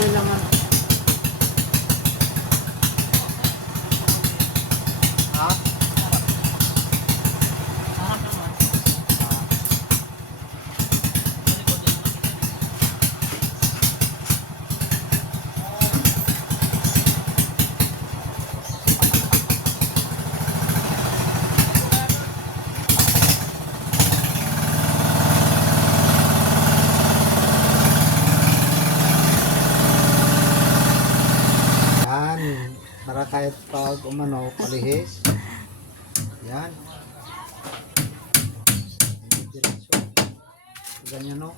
Okay naman. Ha? Sarap naman. Yan. Para kahit pag umano, palihis. Yan. Diretso. Ganyan no.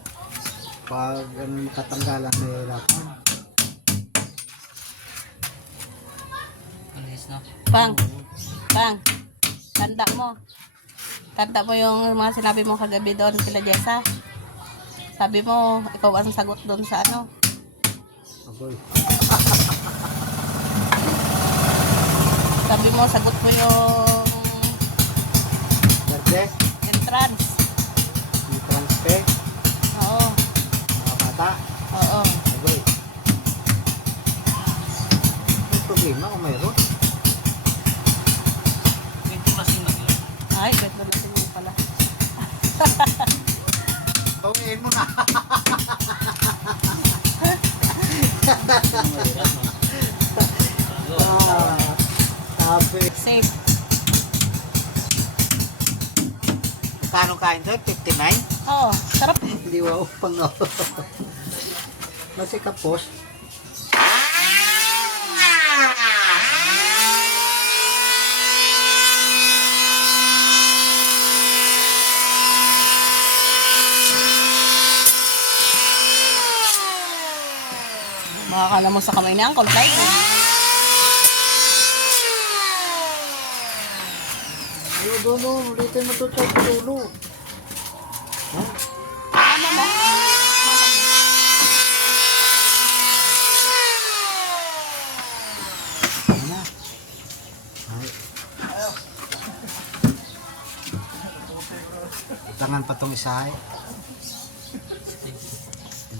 Pag makatanggalan na hirapan. Alis na. Pang, tanda mo. Tanda mo yung mga sinabi mo kagabi doon kila Jessa. Sabi mo, ikaw ang sagot doon sa ano. Aboy. Sabi mo, sagot mo yung Verde. entrance. Yung transfer. Oo, Mga bata. oo. Aboy. May problema kung mayroon. Ganito kasi mag-ilan. Ay, beto na tingin pala. Tawiin mo na. Sabi. Safe. Kano kain to? 59? Oo, sarap. Hindi wow pang ako. Kasi kapos. Makakala mo sa kamay na ang kulay. Ayo dulo, ulitin mo to sa dulo. Ano mo? Ano? Ay. Tangan pa tong isa eh.